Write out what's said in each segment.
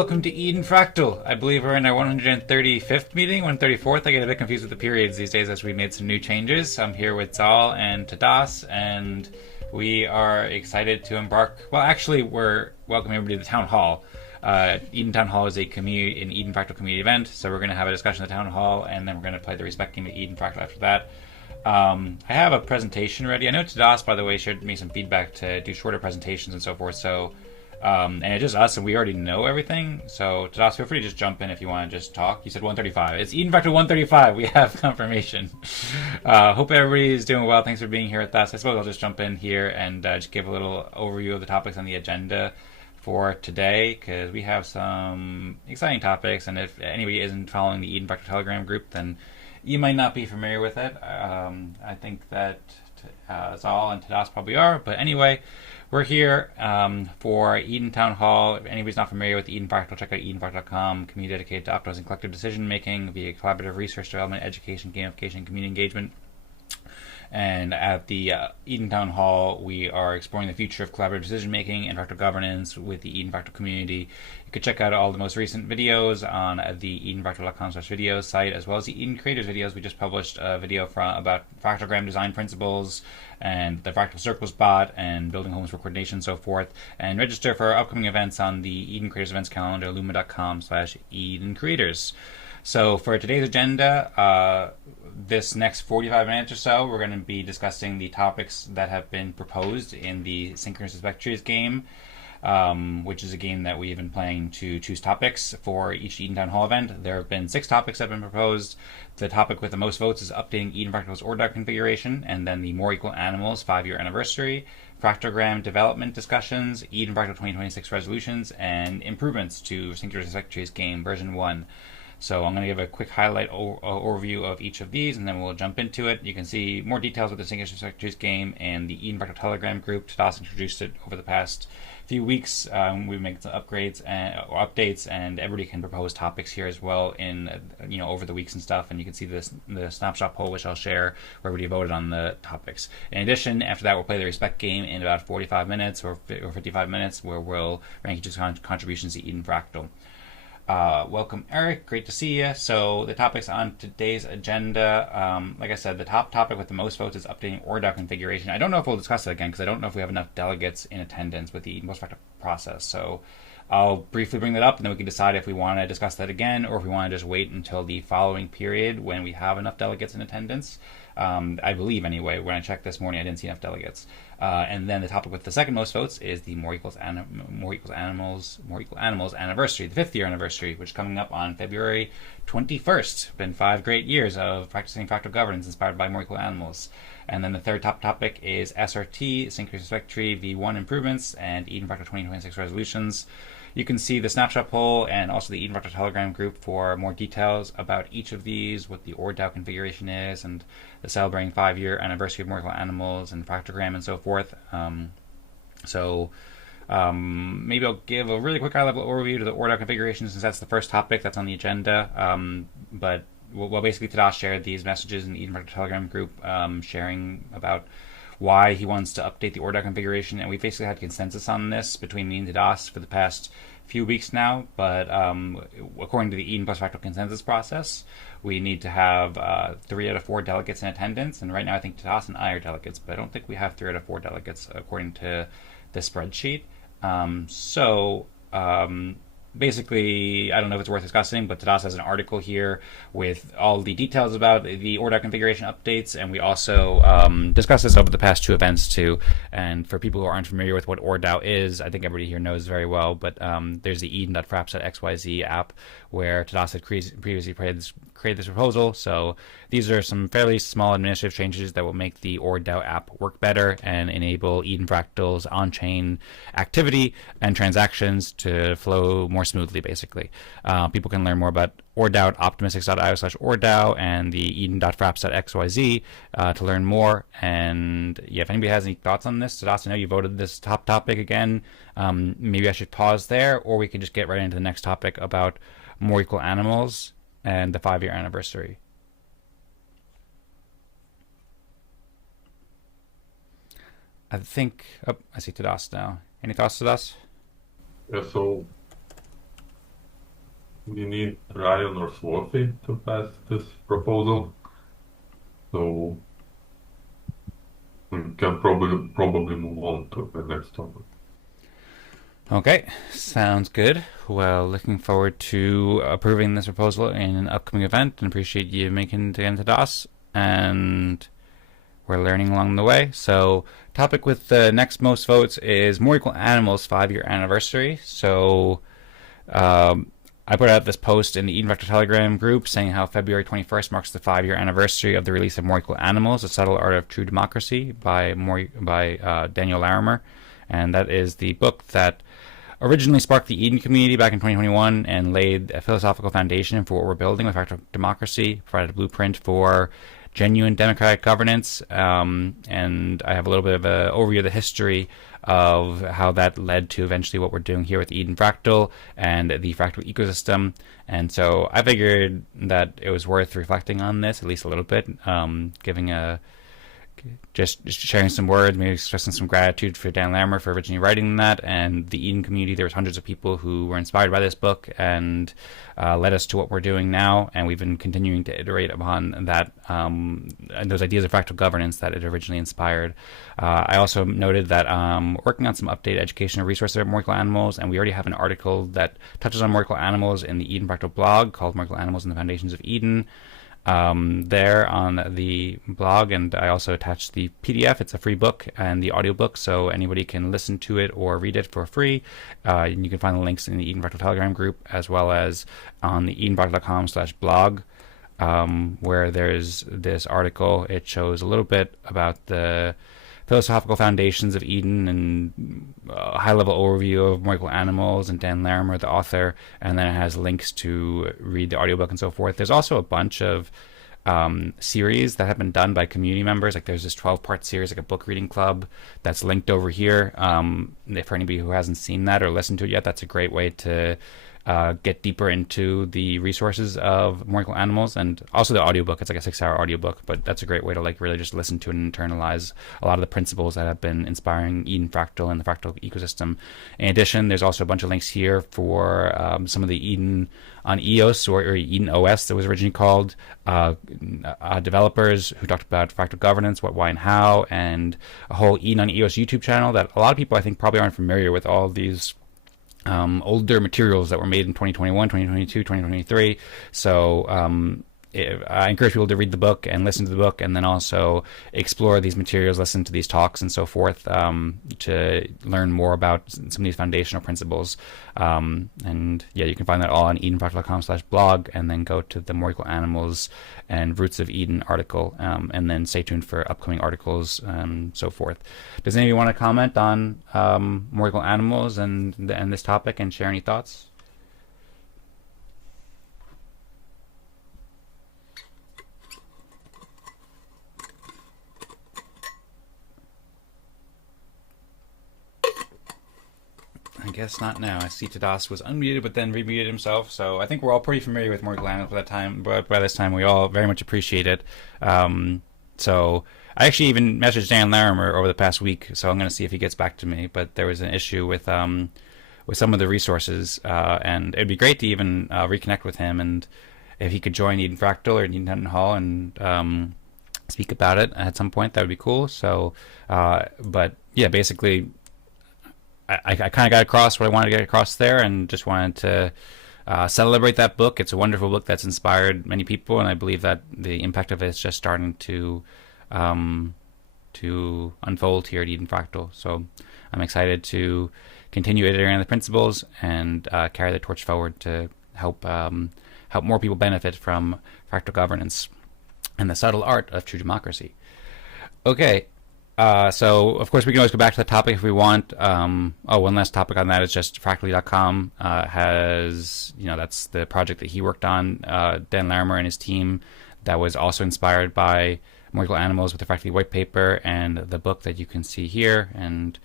welcome to Eden Fractal. I believe we're in our 135th meeting, 134th. I get a bit confused with the periods these days as we made some new changes. I'm here with Zaal and Tadas, and we are excited to embark. Well, actually, we're welcoming everybody to the Town Hall. Eden Town Hall is an Eden Fractal community event, so we're going to have a discussion at the Town Hall, and then we're going to play the Respect game at Eden Fractal after that. I have a presentation ready. I know Tadas, by the way, shared me some feedback to do shorter presentations and so forth, so and it's just us, and we already know everything. So, Tadas, feel free to just jump in if you want to just talk. You said 135. It's Eden Fractal 135. We have confirmation. Hope everybody is doing well. Thanks for being here with us. I suppose I'll just jump in here and just give a little overview of the topics on the agenda for today, because we have some exciting topics, and if anybody isn't following the Eden Fractal Telegram group, then you might not be familiar with it. I think that Zaal and Tadas probably are, but anyway, we're here for Eden Town Hall. If anybody's not familiar with Eden Fractal, check out edenfractal.com. Community dedicated to optimizing collective decision making via collaborative research, development, education, gamification, community engagement. And at the Eden Town Hall, we are exploring the future of collaborative decision making and fractal governance with the Eden Fractal community. You could check out all the most recent videos on the edenfractal.com/videos site, as well as the Eden Creators videos. We just published a video about Fractalgram design principles and the Fractal Circles bot and building homes for coordination and so forth. And register for our upcoming events on the Eden Creators events calendar, luma.com/Eden Creators. So for today's agenda, this next 45 minutes or so, we're going to be discussing the topics that have been proposed in the Synchronous Respect Tree game, which is a game that we've been playing to choose topics for each Eden Town Hall event. There have been 6 topics that have been proposed. The topic with the most votes is updating Eden Fractal's ORDAO configuration, and then the More Equal Animals 5-year anniversary, Fractalgram development discussions, Eden Fractal 2026 resolutions, and improvements to Synchronous Respect Tree's game version 1. So I'm going to give a quick highlight overview of each of these, and then we'll jump into it. You can see more details with the Synchronous Respect Tree game and the Eden Fractal Telegram group. Tadas introduced it over the past few weeks. We've made some upgrades or updates, and everybody can propose topics here as well in over the weeks and stuff. And you can see the Snapshot poll, which I'll share, where everybody voted on the topics. In addition, after that, we'll play the Respect game in about 45 minutes or 55 minutes, where we'll rank each contributions to Eden Fractal. Welcome, Eric. Great to see you. So the topics on today's agenda, like I said, the top topic with the most votes is updating ORDAO configuration. I don't know if we'll discuss it again, because I don't know if we have enough delegates in attendance with the most effective process. So I'll briefly bring that up, and then we can decide if we want to discuss that again, or if we want to just wait until the following period when we have enough delegates in attendance. I believe, anyway, when I checked this morning, I didn't see enough delegates. And then the topic with the second most votes is the More Equal Animals anniversary, the 5th year anniversary, which is coming up on February 21st. Been 5 great years of practicing fractal governance inspired by More Equal Animals. And then the third top topic is SRT, Synchronous Respect Tree V1 improvements, and Eden Fractal 2026 resolutions. You can see the Snapshot poll and also the Eden Fractal Telegram group for more details about each of these, what the ORDAO configuration is, and the celebrating 5-year anniversary of More Equal Animals and Fractalgram and so forth. Maybe I'll give a really quick high-level overview to the ORDAO configuration, since that's the first topic that's on the agenda. But basically, Tadas shared these messages in the Eden Fractal Telegram group, sharing about why he wants to update the ORDAO configuration, and we basically had consensus on this between me and Tadas for the past few weeks now, but according to the Eden plus Fractal consensus process, we need to have 3 out of 4 delegates in attendance, and right now I think Tadas and I are delegates, but I don't think we have 3 out of 4 delegates according to the spreadsheet. Basically, I don't know if it's worth discussing, but Tadas has an article here with all the details about the ORDAO configuration updates, and we also discussed this over the past 2 events too. And for people who aren't familiar with what ORDAO is, I think everybody here knows very well, but there's the eden.fraps.xyz app where Tadas had previously created this proposal. So these are some fairly small administrative changes that will make the ORDAO app work better and enable Eden Fractal's on-chain activity and transactions to flow more smoothly, basically. People can learn more about ORDAO at optimistics.io/ORDAO and the eden.fraps.xyz to learn more. And yeah, if anybody has any thoughts on this, Tadas, I know you voted this top topic again. Maybe I should pause there, or we can just get right into the next topic about More Equal Animals and the 5-year anniversary. I think, I see Tadas now. Any thoughts, Tadas? Yeah, so we need Ryan or Swarthy to pass this proposal. So we can probably move on to the next topic. Okay, sounds good. Well, looking forward to approving this proposal in an upcoming event, and appreciate you making it into DOS. And we're learning along the way. So, topic with the next most votes is More Equal Animals 5-year anniversary. So, I put out this post in the Eden Fractal Telegram group saying how February 21st marks the 5-year anniversary of the release of More Equal Animals: A Subtle Art of True Democracy by Daniel Larimer, and that is the book that originally sparked the Eden community back in 2021 and laid a philosophical foundation for what we're building with fractal democracy, provided a blueprint for genuine democratic governance, and I have a little bit of an overview of the history of how that led to eventually what we're doing here with Eden Fractal and the fractal ecosystem. And so I figured that it was worth reflecting on this at least a little bit, giving a just sharing some words, maybe expressing some gratitude for Dan Larimer for originally writing that, and the Eden community. There was hundreds of people who were inspired by this book and led us to what we're doing now, and we've been continuing to iterate upon that and those ideas of fractal governance that it originally inspired. I also noted that working on some updated educational resources about More Equal Animals, and we already have an article that touches on More Equal Animals in the Eden Fractal blog called More Equal Animals and the Foundations of Eden. There on the blog, and I also attached the PDF. It's a free book and the audiobook, so anybody can listen to it or read it for free. And you can find the links in the Eden Fractal Telegram group, as well as on the edenfractal.com/blog, where there's this article. It shows a little bit about the philosophical foundations of Eden and a high-level overview of More Equal Animals and Dan Larimer, the author, and then it has links to read the audiobook and so forth. There's also a bunch of series that have been done by community members. Like there's this 12-part series, like a book reading club, that's linked over here. For anybody who hasn't seen that or listened to it yet, that's a great way to get deeper into the resources of More Equal Animals, and also the audiobook. It's like a 6-hour audiobook, but that's a great way to like really just listen to and internalize a lot of the principles that have been inspiring Eden Fractal and the fractal ecosystem. In addition, there's also a bunch of links here for some of the Eden on EOS or Eden OS that was originally called, developers who talked about fractal governance, what, why, and how, and a whole Eden on EOS YouTube channel that a lot of people I think probably aren't familiar with all these older materials that were made in 2021, 2022, 2023. So I encourage people to read the book and listen to the book, and then also explore these materials, listen to these talks and so forth, to learn more about some of these foundational principles. And yeah, you can find that all on edenfractal.com/blog, and then go to the More Equal Animals and Roots of Eden article, and then stay tuned for upcoming articles and so forth. Does anybody want to comment on More Equal Animals and this topic and share any thoughts? I guess not now. I see Tadas was unmuted but then remuted himself, so I think we're all pretty familiar with More Equal Animals by that time. But by this time, we all very much appreciate it. So I actually even messaged Dan Larimer over the past week, so I'm going to see if he gets back to me. But there was an issue with some of the resources, and it'd be great to even reconnect with him, and if he could join Eden Fractal or Eden Hall and speak about it at some point, that would be cool. So, but yeah, basically, I kind of got across what I wanted to get across there, and just wanted to celebrate that book. It's a wonderful book that's inspired many people, and I believe that the impact of it is just starting to unfold here at Eden Fractal. So I'm excited to continue iterating on the principles and carry the torch forward to help more people benefit from fractal governance and the subtle art of true democracy. Okay. So, of course, we can always go back to the topic if we want. One last topic on that is just fractally.com has, that's the project that he worked on, Dan Larimer and his team, that was also inspired by More Equal Animals with the Fractally white paper and the book that you can see here. And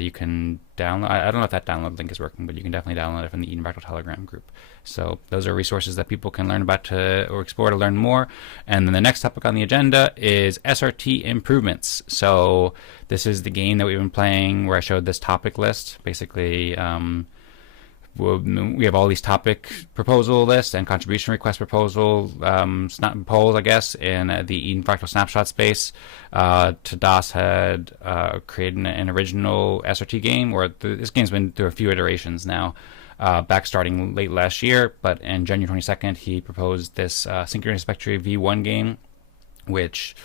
you can download, I don't know if that download link is working, but you can definitely download it from the Eden Fractal Telegram group. So those are resources that people can learn about or explore to learn more. And then the next topic on the agenda is SRT improvements. So this is the game that we've been playing where I showed this topic list, basically we have all these topic proposal lists and contribution request proposal polls, I guess, in the Eden Fractal Snapshot space. Tadas had created an original SRT game, or this game's been through a few iterations now, back starting late last year, but in January 22nd, he proposed this Synchronous Respect Tree V1 game, which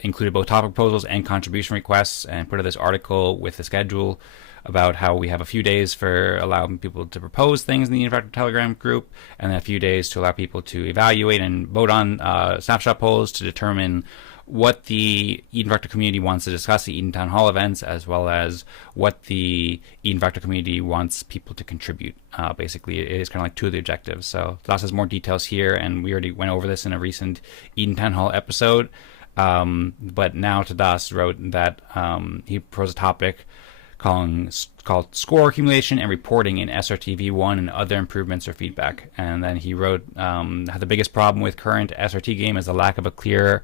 included both topic proposals and contribution requests, and put out this article with the schedule about how we have a few days for allowing people to propose things in the Eden Fractal Telegram group, and then a few days to allow people to evaluate and vote on snapshot polls to determine what the Eden Fractal community wants to discuss at Eden Town Hall events, as well as what the Eden Fractal community wants people to contribute. Basically, it is kind of like two of the objectives. So Tadas has more details here, and we already went over this in a recent Eden Town Hall episode. But now Tadas wrote that he proposed a topic called score accumulation and reporting in SRT V1 and other improvements or feedback. And then he wrote how the biggest problem with current SRT game is the lack of a clear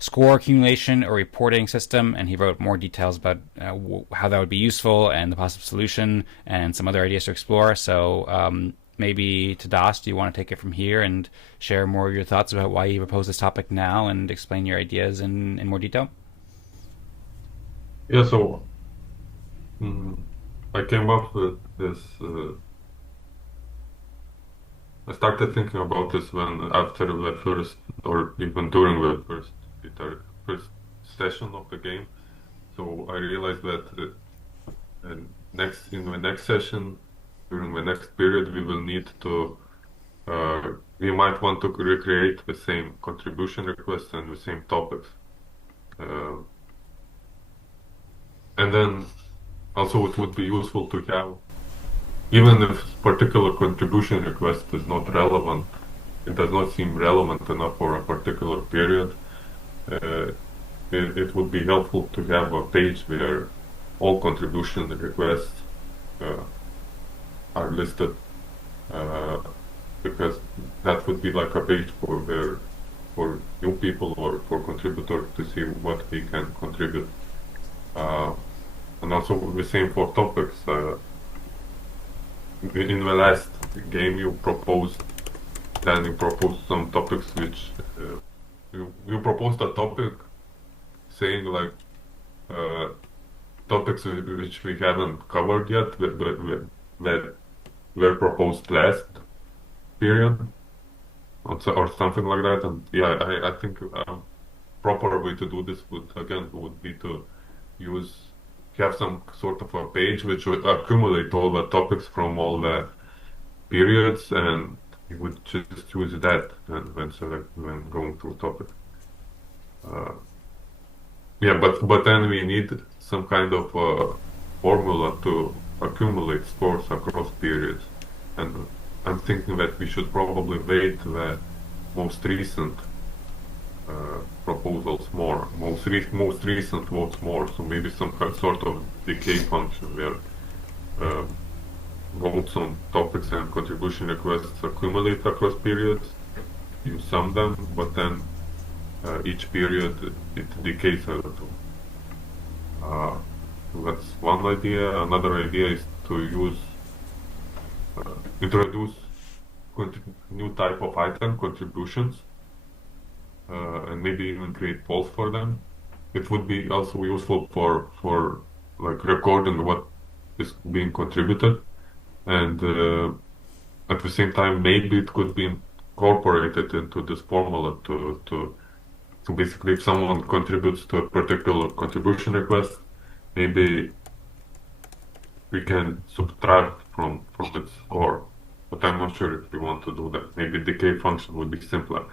score accumulation or reporting system, and he wrote more details about how that would be useful and the possible solution and some other ideas to explore. So maybe Tadas, do you want to take it from here and share more of your thoughts about why you proposed this topic now and explain your ideas in more detail? Yeah, so I came up with this. I started thinking about this when after the first, or even during the first session of the game. So I realized that in the next session, during the next period, we will need to. We might want to recreate the same contribution requests and the same topics, and then. Also, it would be useful to have, even if particular contribution request is not relevant, it does not seem relevant enough for a particular period, it would be helpful to have a page where all contribution requests are listed, because that would be like a page for new people or for contributors to see what we can contribute. And also the same for topics. In the last game you proposed some topics which you proposed a topic saying like topics which we haven't covered yet that were proposed last period or something like that. And yeah, I think a proper way to do this would be to have some sort of a page which would accumulate all the topics from all the periods, and you would just choose that when going through topic. Yeah, but then we need some kind of formula to accumulate scores across periods, and I'm thinking that we should probably weight the most recent proposals more, most recent votes more, so maybe some sort of decay function where votes on topics and contribution requests accumulate across periods, you sum them, but then each period it decays a little. That's one idea. Another idea is to introduce new type of item contributions, and maybe even create polls for them. It would be also useful for like recording what is being contributed, and at the same time maybe it could be incorporated into this formula to basically if someone contributes to a particular contribution request, maybe we can subtract from its score, but I'm not sure if we want to do that. Maybe decay function would be simpler.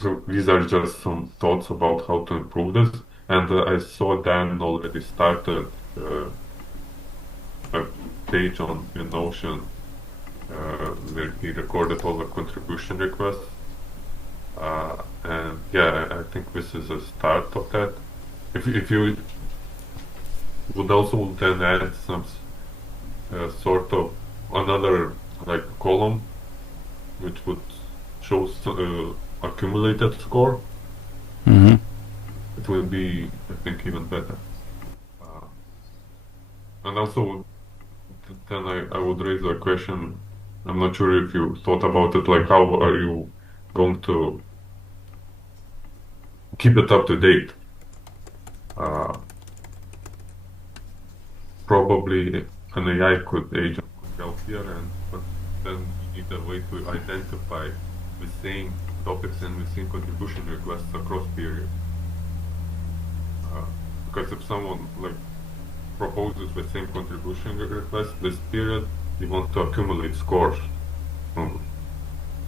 So these are just some thoughts about how to improve this. And I saw Dan already started a page in Notion where he recorded all the contribution requests. And yeah, I think this is a start of that. If you would also then add some sort of another like column which would show accumulated score, it will be, I think, even better. And also then I would raise a question. I'm not sure if you thought about it, like how are you going to keep it up to date? Uh, Probably an AI agent could help here, but then you need a way to identify the same topics and the same contribution requests across periods. Because if someone like proposes the same contribution request this period, you want to accumulate scores from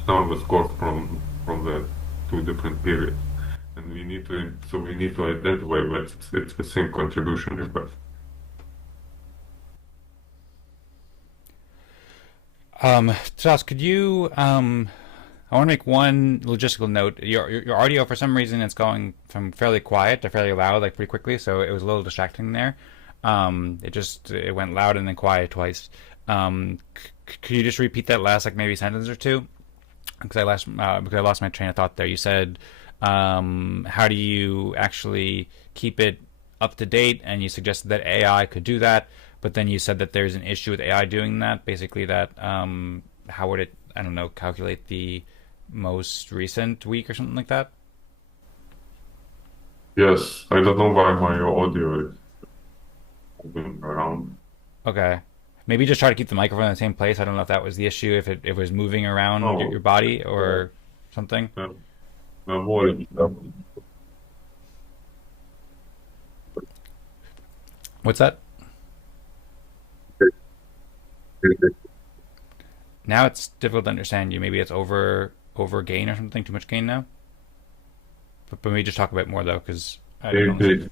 some of the scores from the two different periods, and we need to identify that it's the same contribution request. Tadas, could you I want to make one logistical note. Your audio, for some reason, it's going from fairly quiet to fairly loud, like pretty quickly. So it was a little distracting there. It went loud and then quiet twice. Could you just repeat that last like maybe sentence or two? Because I lost my train of thought there. You said, how do you actually keep it up to date? And you suggested that AI could do that, but then you said that there's an issue with AI doing that. Basically, that how would it, I don't know, calculate the most recent week or something like that? Yes, I don't know why my audio is moving around. Okay. Maybe just try to keep the microphone in the same place. I don't know if that was the issue, if it was moving around your Oh, body yeah, or something. yeah, my voice. What's that? Now it's difficult to understand you. Maybe it's over gain or something. Too much gain now. But maybe just talk a bit more though, because I don't understand.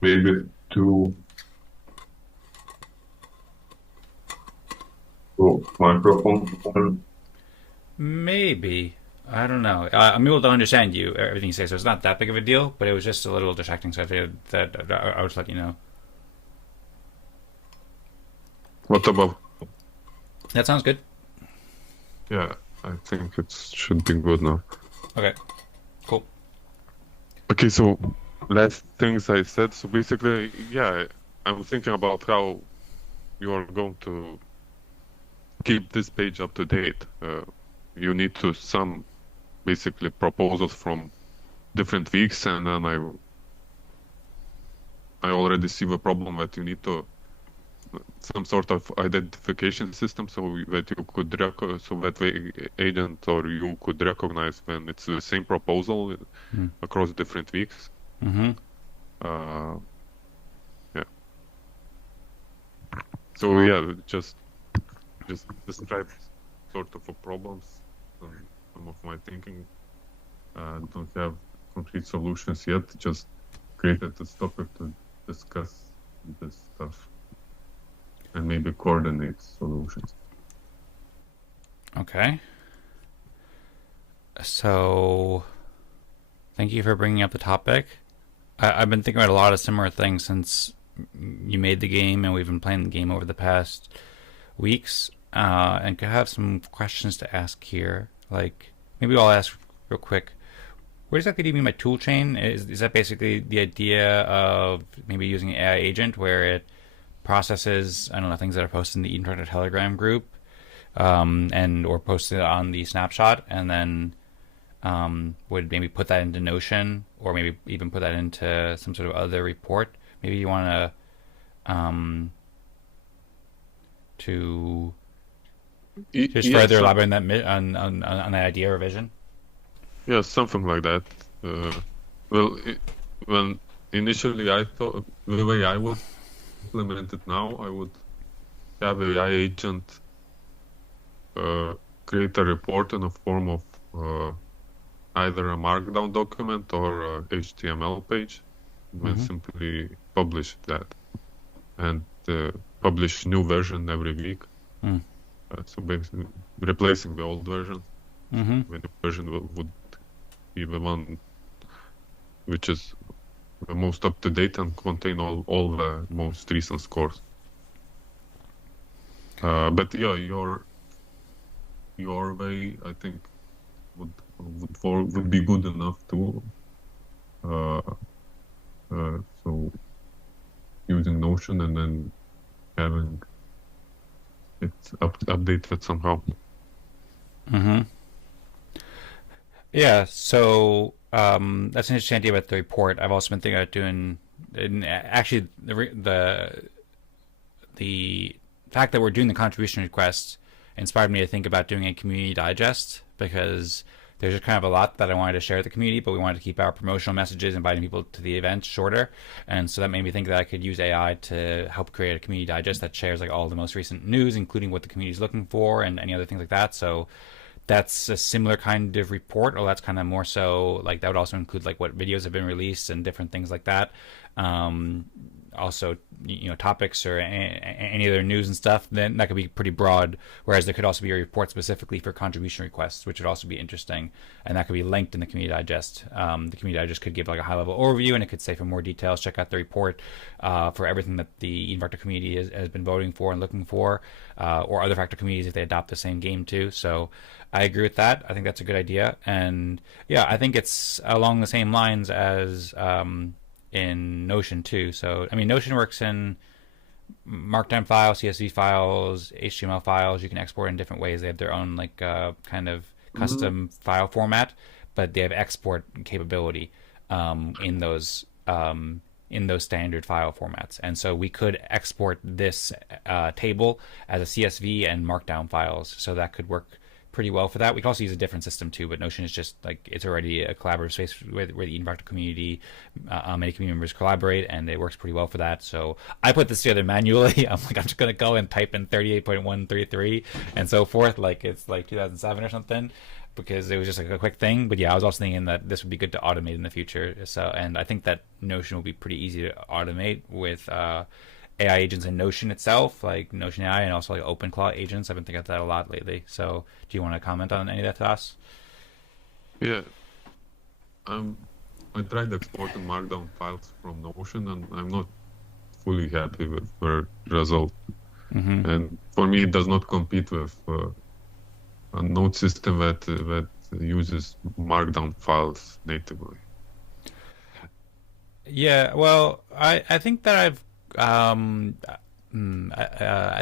Maybe maybe two microphones. Maybe. I don't know. I'm able to understand you, everything you say, so it's not that big of a deal, but it was just a little distracting, so I figured that I would just let you know. What about? That sounds good. Yeah, I think it should be good now. Okay, cool. Okay, so last things I said. So basically, yeah, I'm thinking about how you are going to keep this page up to date. You need to sum basically proposals from different weeks, and then I already see the problem that you need to some sort of identification system so that you could so that the agent or you could recognize when it's the same proposal Mm. across different weeks. Mm-hmm. Uh, yeah. So yeah, just describe sort of a problems, some of my thinking. Don't have concrete solutions yet. Just created this topic to discuss this stuff and maybe coordinate solutions. Okay. So, thank you for bringing up the topic. I've been thinking about a lot of similar things since you made the game, and we've been playing the game over the past weeks. And could have some questions to ask here. Like, maybe I'll ask real quick. What exactly do you mean by tool chain? Is that basically the idea of maybe using an AI agent where it processes, I don't know, things that are posted in the Eden Fractal Telegram group, and or posted on the Snapshot, and then would maybe put that into Notion, or maybe even put that into some sort of other report. Maybe you want to just Yeah, further elaborate on that on the idea or vision. yeah, something like that. Well, when initially I thought the way I would implement it now, I would have a AI agent create a report in a form of either a markdown document or a HTML page, and then simply publish that and publish new version every week. Mm. So basically replacing the old version. Mm-hmm. The new version would be the one which is the most up to date and contain all the most recent scores. But yeah, your way I think would be good enough too. So using Notion and then having it's updated somehow. Mm-hmm. Yeah, so that's an interesting idea about the report. I've also been thinking about doing, and actually, the fact that we're doing the contribution requests inspired me to think about doing a community digest, because there's just kind of a lot that I wanted to share with the community, but we wanted to keep our promotional messages, inviting people to the event, shorter. And so that made me think that I could use AI to help create a community digest that shares like all the most recent news, including what the community is looking for and any other things like that. So that's a similar kind of report, or that's kind of more so like that would also include like what videos have been released and different things like that. Also, topics or any other news and stuff, then that could be pretty broad. Whereas there could also be a report specifically for contribution requests, which would also be interesting, and that could be linked in the community digest. The community digest could give like a high level overview, and it could say for more details, check out the report for everything that the Eden Fractal community has been voting for and looking for, or other Fractal communities if they adopt the same game too. So I agree with that. I think that's a good idea, and yeah, I think it's along the same lines as in Notion too. So I mean, Notion works in Markdown files, CSV files, HTML files. You can export in different ways. They have their own like kind of custom file format, but they have export capability in those standard file formats. And so we could export this table as a CSV and Markdown files. So that could work pretty well for that. We can also use a different system too, but Notion is just like it's already a collaborative space where the Eden Fractal community, many community members collaborate, and it works pretty well for that. So I put this together manually. I'm just gonna go and type in 38.133 and so forth, like it's like 2007 or something, because it was just like a quick thing. But yeah, I was also thinking that this would be good to automate in the future. So, and I think that Notion will be pretty easy to automate with AI agents in Notion itself, like Notion AI, and also like OpenClaw agents. I've been thinking about that a lot lately. So, do you want to comment on any of that, Tadas? Yeah, I tried exporting Markdown files from Notion, and I'm not fully happy with the result. Mm-hmm. And for me, it does not compete with a node system that uses Markdown files natively. Yeah, well, I think that I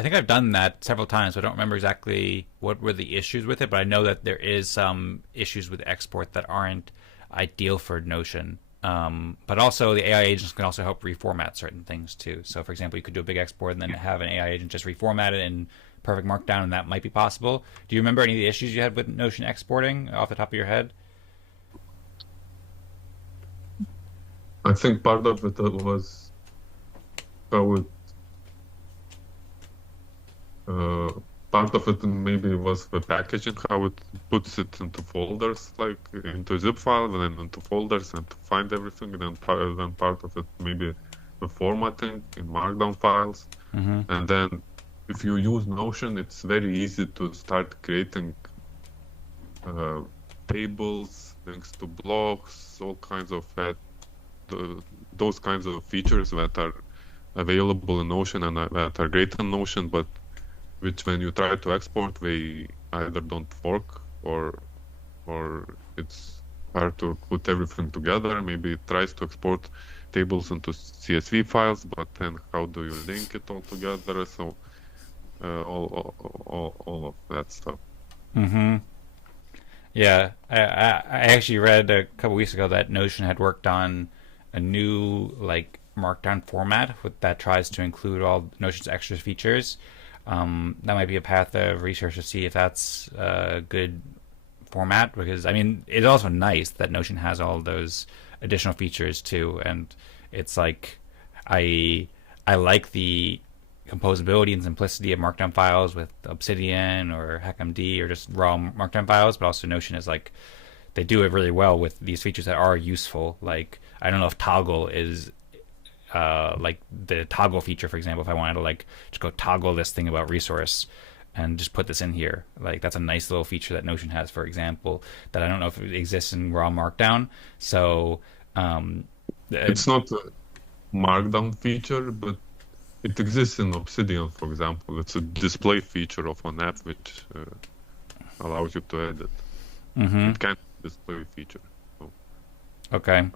think I've done that several times. So I don't remember exactly what were the issues with it, but I know that there is some issues with export that aren't ideal for Notion. But also the AI agents can also help reformat certain things too. So for example, you could do a big export and then have an AI agent just reformat it in perfect Markdown, and that might be possible. Do you remember any of the issues you had with Notion exporting off the top of your head? I think part of it was how it part of it maybe was the packaging, how it puts it into folders, like into zip file, and then into folders, and to find everything. And then part of it maybe the formatting in Markdown files. Mm-hmm. And then if you use Notion, it's very easy to start creating tables, links to blogs, all kinds of those kinds of features that are available in Notion and that are great in Notion, but which when you try to export, they either don't work or it's hard to put everything together. Maybe it tries to export tables into CSV files, but then how do you link it all together? So all of that stuff. Mm-hmm. Yeah, I actually read a couple weeks ago that Notion had worked on a new like Markdown format that tries to include all Notion's extra features. That might be a path of research to see if that's a good format, because I mean it's also nice that Notion has all those additional features too, and it's like I like the composability and simplicity of Markdown files with Obsidian or HackMD or just raw Markdown files, but also Notion is like they do it really well with these features that are useful. Like I don't know if toggle is like the toggle feature, for example, if I wanted to like just go toggle this thing about resource and just put this in here, like that's a nice little feature that Notion has, for example, that I don't know if it exists in raw Markdown. So it's not a Markdown feature, but it exists in Obsidian, for example. It's a display feature of an app which allows you to edit. Mm-hmm. It can be a display feature. So, okay.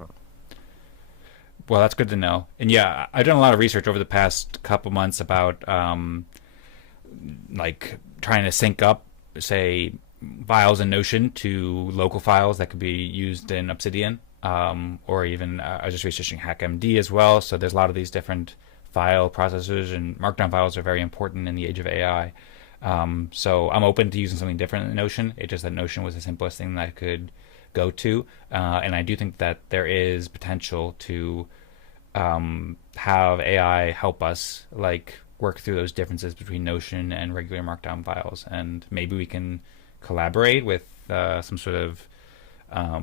Well, that's good to know. And yeah, I've done a lot of research over the past couple months about like trying to sync up, say, files in Notion to local files that could be used in Obsidian, or even I was just researching HackMD as well. So there's a lot of these different file processors, and markdown files are very important in the age of AI. So I'm open to using something different than Notion. It's just that Notion was the simplest thing that I could go to, and I do think that there is potential to have AI help us like work through those differences between Notion and regular markdown files, and maybe we can collaborate with some sort of I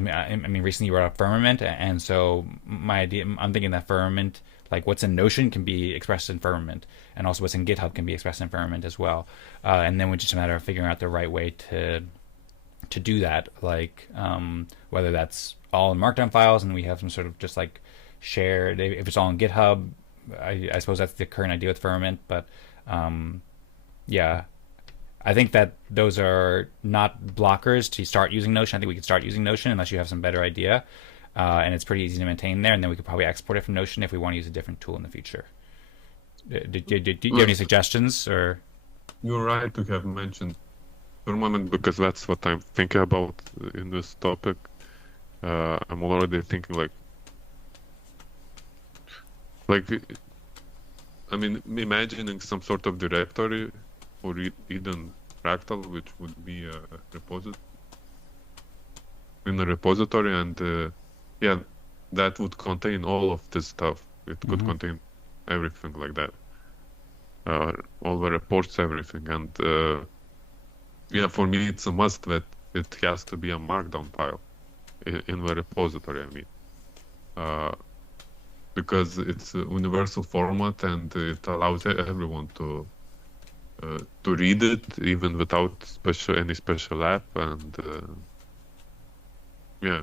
mean recently you brought up Firmament, and so my idea, I'm thinking that Firmament, like what's in Notion can be expressed in Firmament, and also what's in GitHub can be expressed in Firmament as well, and then it's just a matter of figuring out the right way to do that, like whether that's all in markdown files and we have some sort of just like shared, if it's all in GitHub, I suppose that's the current idea with Firmament, but yeah, I think that those are not blockers to start using Notion. I think we could start using Notion unless you have some better idea, and it's pretty easy to maintain there, and then we could probably export it from Notion if we want to use a different tool in the future. Do you have any suggestions? Or You're right to have mentioned Firmament, because that's what I'm thinking about in this topic. I'm already thinking I mean, imagining some sort of directory for Eden Fractal, which would be a repository, and yeah, that would contain all of this stuff. It could contain everything like that, all the reports, everything, and yeah, for me it's a must that it has to be a markdown file in the repository. I mean, because it's a universal format and it allows everyone to read it even without any special app, and yeah,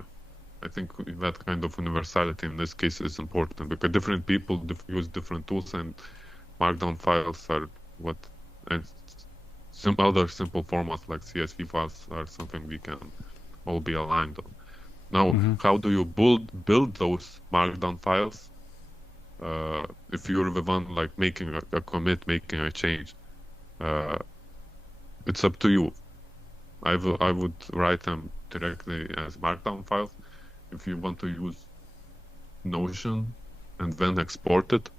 I think that kind of universality in this case is important, because different people use different tools, and markdown files are what, and some other simple formats like CSV files are something we can all be aligned on. Now, how do you build those markdown files? If you're the one like making a commit, making a change, it's up to you. I would write them directly as markdown files. If you want to use Notion and then export it,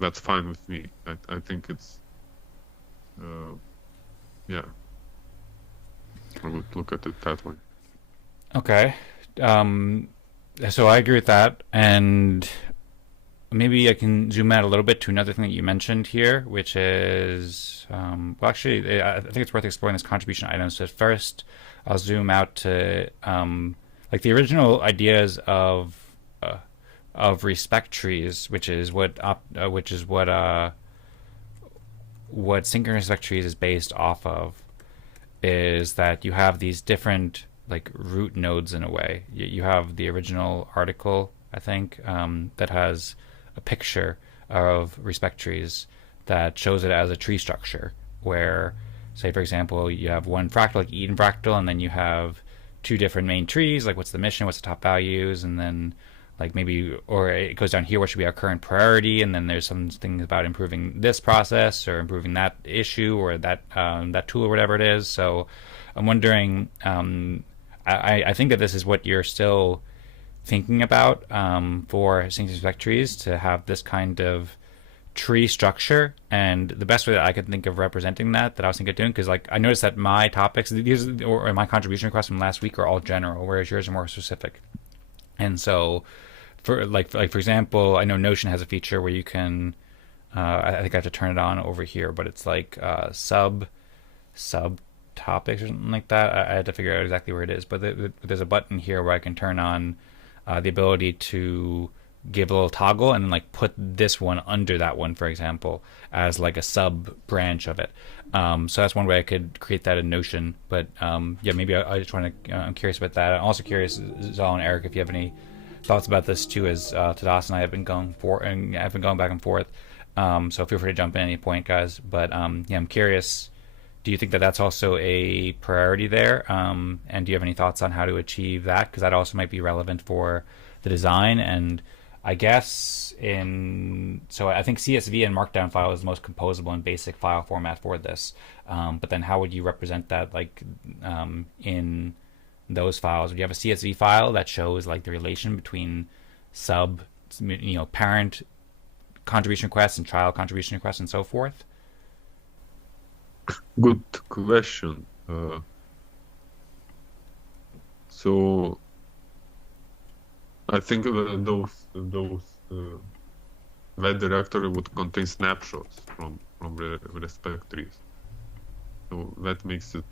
that's fine with me. I think it's yeah, I would look at it that way. okay, so I agree with that, and maybe I can zoom out a little bit to another thing that you mentioned here, which is, well, actually, I think it's worth exploring this contribution item. So first, I'll zoom out to like the original ideas of respect trees, which is what synchronous respect trees is based off of, is that you have these different like root nodes in a way. You have the original article, I think, that has a picture of respect trees that shows it as a tree structure, where, say for example, you have one fractal like Eden Fractal, and then you have two different main trees, like what's the mission, what's the top values, and then like maybe, or it goes down here, what should be our current priority, and then there's some things about improving this process or improving that issue or that tool or whatever it is. So I'm wondering, I think that this is what you're still thinking about for synchronous respect trees, to have this kind of tree structure. And the best way that I could think of representing that I was thinking of doing, because like I noticed that my topics, these or my contribution requests from last week are all general, whereas yours are more specific. And so for for example, I know Notion has a feature where you can I think I have to turn it on over here, but it's like sub topics or something like that. I had to figure out exactly where it is, but there's a button here where I can turn on the ability to give a little toggle and then like put this one under that one, for example, as like a sub branch of it. So that's one way I could create that in Notion. But yeah, maybe I just want to, I'm curious about that. I'm also curious, Zaal and Eric, if you have any thoughts about this too, as Tadas and I have been going back and forth. So feel free to jump in at any point, guys. But yeah, I'm curious, do you think that that's also a priority there? And do you have any thoughts on how to achieve that? Because that also might be relevant for the design. And I guess so I think CSV and Markdown file is the most composable and basic file format for this. But then how would you represent that like in those files? Would you have a CSV file that shows like the relation between parent contribution requests and child contribution requests and so forth? Good question. So I think that directory would contain snapshots from respect trees. So that makes it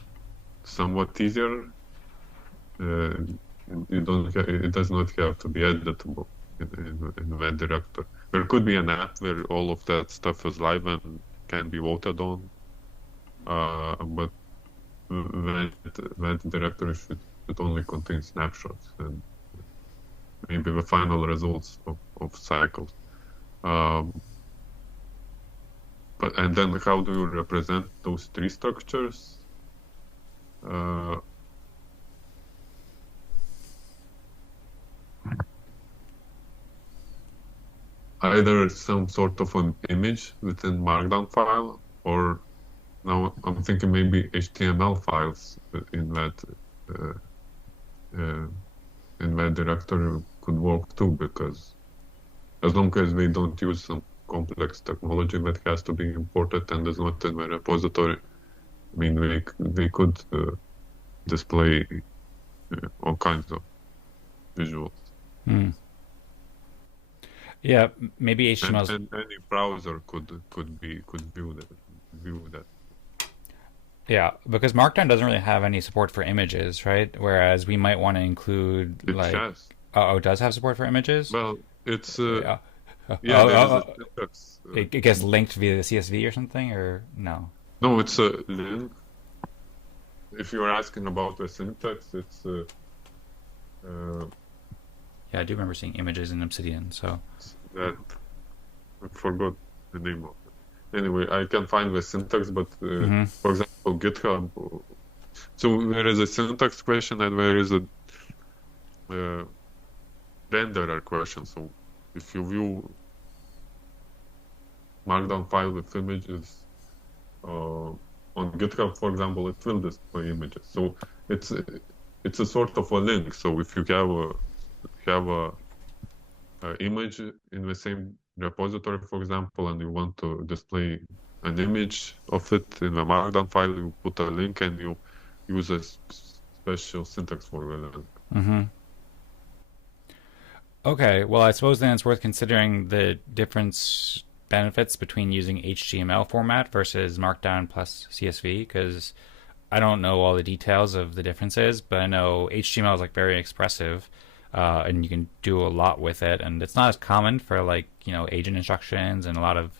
somewhat easier. It does not have to be editable in that directory. There could be an app where all of that stuff is live and can be voted on, but that directory should only contain snapshots and maybe the final results of cycles. And then how do you represent those tree structures? Either some sort of an image within Markdown file, or now I'm thinking maybe HTML files in that directory could work too, because as long as they don't use some complex technology that has to be imported and is not in the repository, I mean, they could display all kinds of visuals. Yeah, maybe HTML. And any browser could view that. Yeah, because Markdown doesn't really have any support for images, right? Whereas we might want to include It like has. it does have support for images. Well, it's Yeah. yeah, there is a syntax. It gets linked via the CSV or something, or no? No, it's a link. If you're asking about the syntax, it's Yeah, I do remember seeing images in Obsidian. So that I forgot the name of it. Anyway, I can find the syntax, but for example, GitHub. So there is a syntax question and there is a renderer question. So if you view Markdown file with images on GitHub, for example, it will display images. So it's a sort of a link. So if you have a image in the same repository, for example, and you want to display an image of it in the Markdown file, you put a link and you use a special syntax for the link. Okay, well, I suppose then it's worth considering the benefits between using HTML format versus Markdown plus CSV, because I don't know all the details of the differences, but I know HTML is like very expressive, and you can do a lot with it, and it's not as common for like, agent instructions and a lot of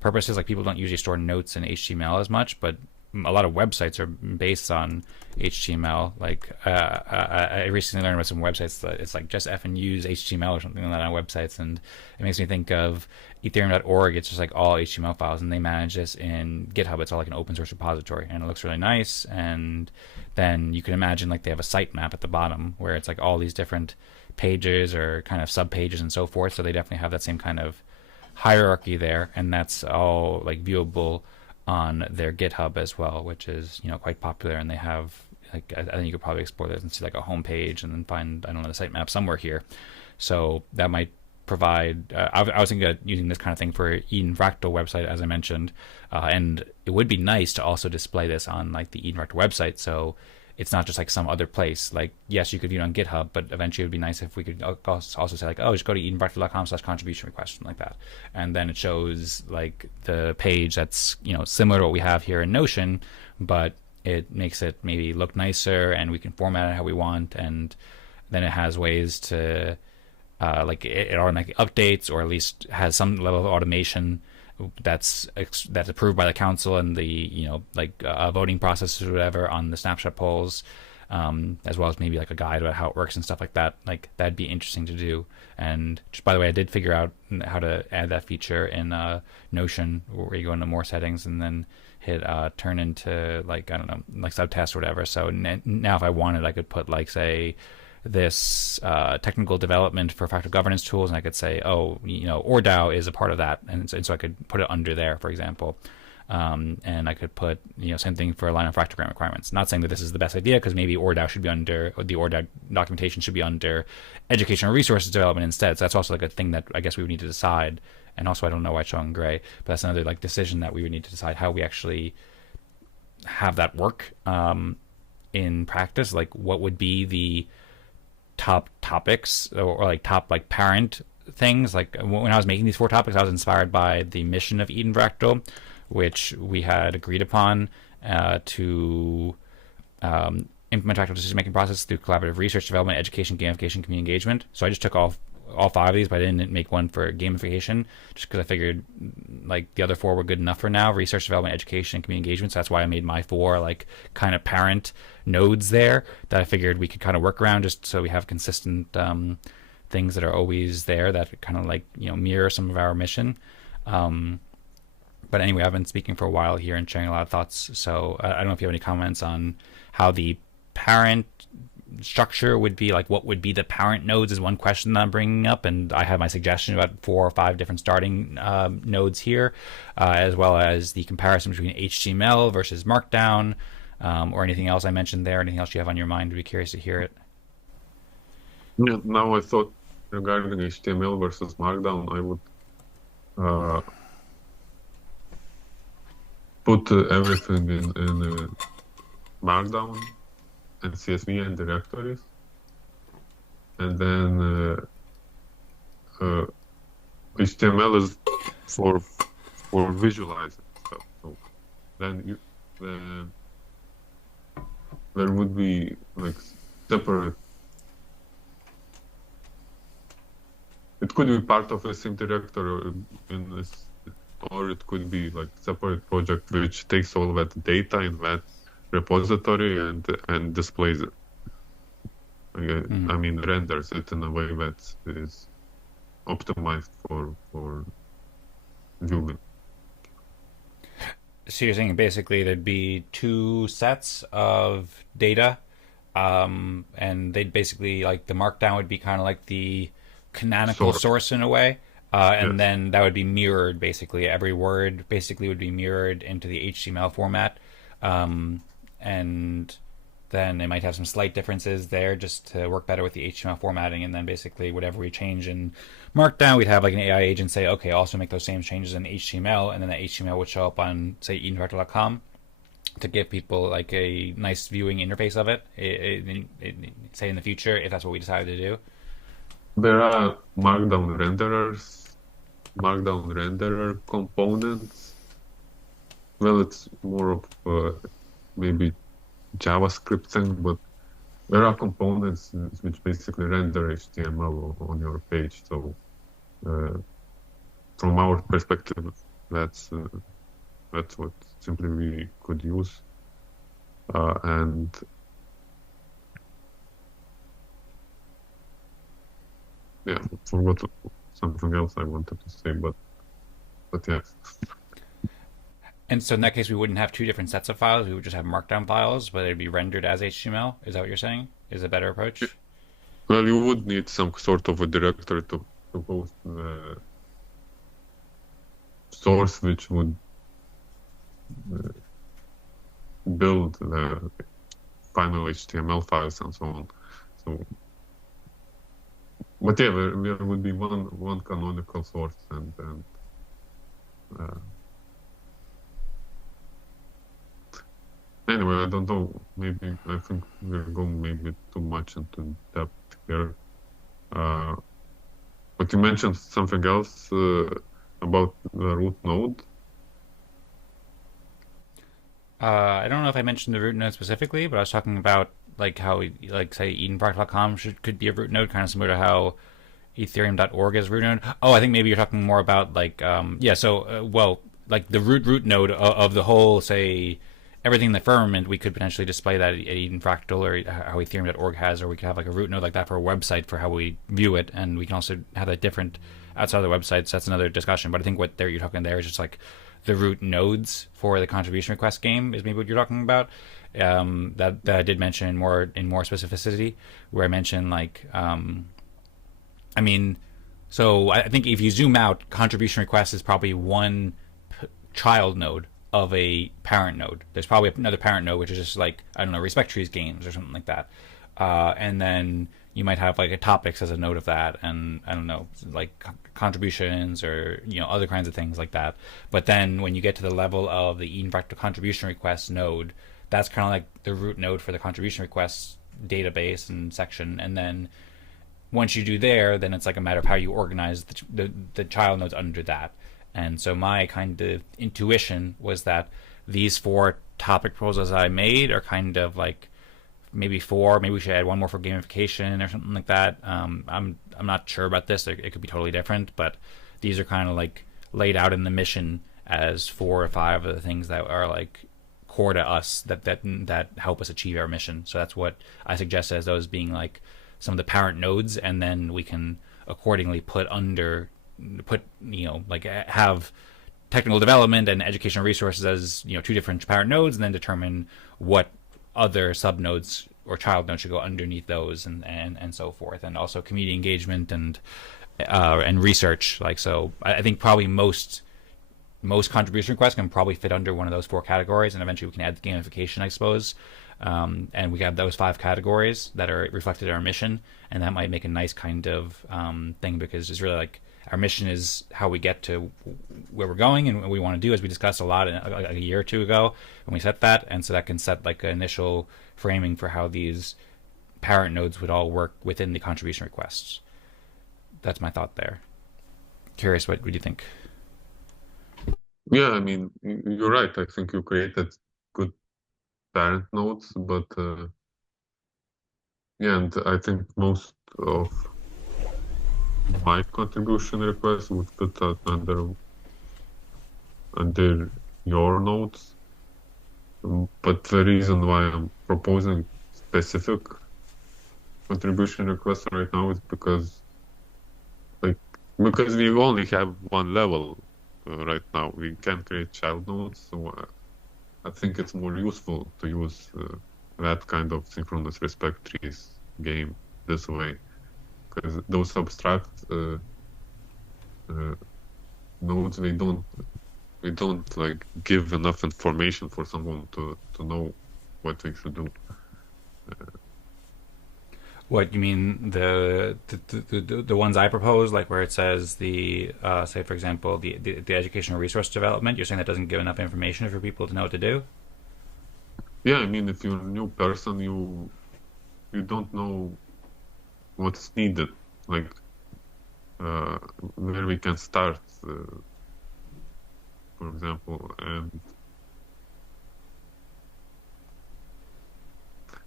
purposes. Like people don't usually store notes in HTML as much, but a lot of websites are based on HTML. Like I recently learned about some websites that it's like just effing use HTML or something like that on websites, and it makes me think of Ethereum.org. It's just like all HTML files, and they manage this in GitHub. It's all like an open source repository, and it looks really nice. And then you can imagine like they have a sitemap at the bottom where it's like all these different pages or kind of sub pages and so forth. So they definitely have that same kind of hierarchy there, and that's all like viewable on their GitHub as well, which is quite popular. And they have like, I think you could probably explore this and see like a home page and then find, I don't know, the sitemap somewhere here. So that might provide. I was thinking of using this kind of thing for Eden Fractal website, as I mentioned, and it would be nice to also display this on like the Eden Fractal website. So it's not just like some other place. Like, yes, you could view it on GitHub, but eventually it would be nice if we could also say like, oh, just go to edenfractal.com/contribution request, something like that. And then it shows like the page that's, similar to what we have here in Notion, but it makes it maybe look nicer and we can format it how we want. And then it has ways to, like it automatically updates, or at least has some level of automation that's approved by the council and the voting processes or whatever on the snapshot polls, as well as maybe like a guide about how it works and stuff like that. Like that'd be interesting to do. And just by the way, I did figure out how to add that feature in Notion, where you go into more settings and then hit turn into like, I don't know, like subtasks or whatever. So now if I wanted, I could put like, say, this technical development for fractal governance tools, and I could say, oh, ORDAO is a part of that, and so I could put it under there, for example. And I could put, same thing for line of Fractalgram requirements. Not saying that this is the best idea, because maybe ORDAO should be under, or the ORDAO documentation should be under educational resources development instead. So that's also like a thing that I guess we would need to decide. And also, I don't know why it's showing gray, but that's another like decision that we would need to decide how we actually have that work in practice. Like, what would be the top topics or like top like parent things? Like when I was making these 4 topics, I was inspired by the mission of Eden Fractal, which we had agreed upon to implement fractal decision-making process through collaborative research, development, education, gamification, community engagement. So I just took all 5 of these, but I didn't make one for gamification, just because I figured like the other 4 were good enough for now: research, development, education, and community engagement. So that's why I made my 4 like kind of parent nodes there that I figured we could kind of work around, just so we have consistent things that are always there that kind of like mirror some of our mission. But anyway, I've been speaking for a while here and sharing a lot of thoughts. So I don't know if you have any comments on how the parent structure would be. Like, what would be the parent nodes is one question that I'm bringing up. And I have my suggestion about 4 or 5 different starting nodes here, as well as the comparison between HTML versus Markdown, or anything else I mentioned there. Anything else you have on your mind? I'd be curious to hear it. Yeah, now I thought regarding HTML versus Markdown, I would put everything in Markdown and CSV and directories, and then HTML is for visualizing stuff. So then there would be like separate. It could be part of a sync directory in this, or it could be like separate project which takes all that data in that repository and displays it. I mean, renders it in a way that is optimized for viewing. So you're saying basically there'd be 2 sets of data, and they'd basically, like, the Markdown would be kind of like the canonical source in a way. And yes. Then that would be mirrored, basically. Every word basically would be mirrored into the HTML format. And then they might have some slight differences there just to work better with the HTML formatting. And then basically whatever we change in Markdown, we'd have like an AI agent say, okay, also make those same changes in HTML. And then that HTML would show up on, say, edenfractal.com to give people like a nice viewing interface of it, say in the future, if that's what we decided to do. There are Markdown renderer components. Well, it's more of maybe JavaScript thing, but there are components which basically render HTML on your page. So from our perspective, that's what simply we could use. And yeah, I forgot something else I wanted to say, but yes. And so in that case, we wouldn't have 2 different sets of files. We would just have Markdown files, but it'd be rendered as HTML. Is that what you're saying? Is a better approach? Well, you would need some sort of a directory to post the source, which would build the final HTML files and so on. So, but yeah, there would be one canonical source, and anyway, I don't know. Maybe I think we're going maybe too much into depth here. But you mentioned something else about the root node. I don't know if I mentioned the root node specifically, but I was talking about like how, like, say, edenfractal.com could be a root node, kind of similar to how ethereum.org is a root node. Oh, I think maybe you're talking more about like like the root node of the whole, say, everything in the firmament. We could potentially display that at Eden Fractal, or how ethereum.org has, or we could have like a root node like that for a website for how we view it, and we can also have that different outside of the websites. That's another discussion, but I think what you're talking there is just like the root nodes for the contribution request game is maybe what you're talking about. that I did mention in more specificity, where I mentioned like I mean, so I think if you zoom out, contribution request is probably one child node of a parent node. There's probably another parent node, which is just like, I don't know, Respect Trees games or something like that. And then you might have like a topics as a node of that, and I don't know, like contributions or, you know, other kinds of things like that. But then when you get to the level of the Eden Fractal contribution request node, that's kind of like the root node for the contribution requests database and section. And then once you do there, then it's like a matter of how you organize the child nodes under that. And so my kind of intuition was that these 4 topic proposals I made are kind of like maybe 4. Maybe we should add one more for gamification or something like that. I'm not sure about this. It could be totally different, but these are kind of like laid out in the mission as 4 or 5 of the things that are like core to us that help us achieve our mission. So that's what I suggest as those being like some of the parent nodes, and then we can accordingly put you know, like have technical development and educational resources as, you know, 2 different parent nodes, and then determine what other sub nodes or child nodes should go underneath those, and so forth, and also community engagement and research. Like, so I think probably most contribution requests can probably fit under one of those 4 categories, and eventually we can add the gamification, I suppose. And we have those 5 categories that are reflected in our mission, and that might make a nice kind of thing, because it's really like our mission is how we get to where we're going and what we want to do, as we discussed a lot a year or 2 ago when we set that. And so that can set like an initial framing for how these parent nodes would all work within the contribution requests. That's my thought there. Curious, what would you think? Yeah, I mean, you're right. I think you created good parent nodes, but yeah, and I think most of my contribution requests would fit that under your nodes. But the reason why I'm proposing specific contribution requests right now is because we only have one level right now. We can't create child nodes, so I think it's more useful to use that kind of synchronous respect trees game this way, because those abstract nodes, we don't like give enough information for someone to know what they should do. What you mean, the ones I propose, like where it says the say for example the educational resource development, you're saying that doesn't give enough information for people to know what to do? Yeah, I mean, if you're a new person, you don't know what's needed, like where we can start, for example. And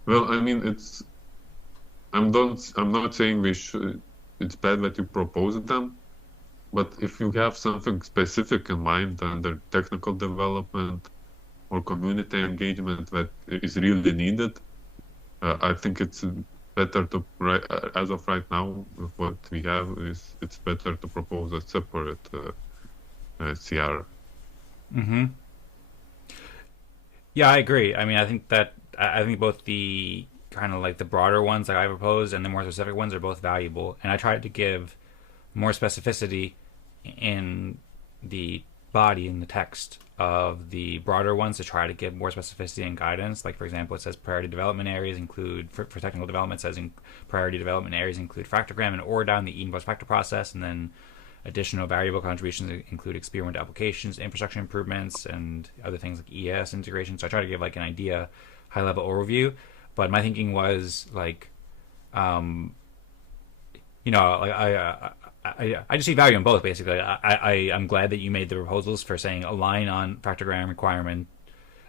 well, I mean, I'm not saying we should. It's bad that you propose them, but if you have something specific in mind under technical development or community engagement that is really needed, I think it's better to, as of right now, with what we have, it's better to propose a separate CR. Mm-hmm. Yeah, I agree. I mean, I think both the kind of like the broader ones that I proposed and the more specific ones are both valuable. And I tried to give more specificity in the body, in the text of the broader ones, to try to give more specificity and guidance. Like, for example, it says priority development areas include, for technical development, it says priority development areas include Fractalgram and ORDAO and the Eden Fractal process, and then additional variable contributions include experimental applications, infrastructure improvements, and other things like ES integration. So I try to give like an idea, high level overview. But my thinking was like, you know, like I just see value in both, basically. I'm glad that you made the proposals for saying align on Fractalgram requirement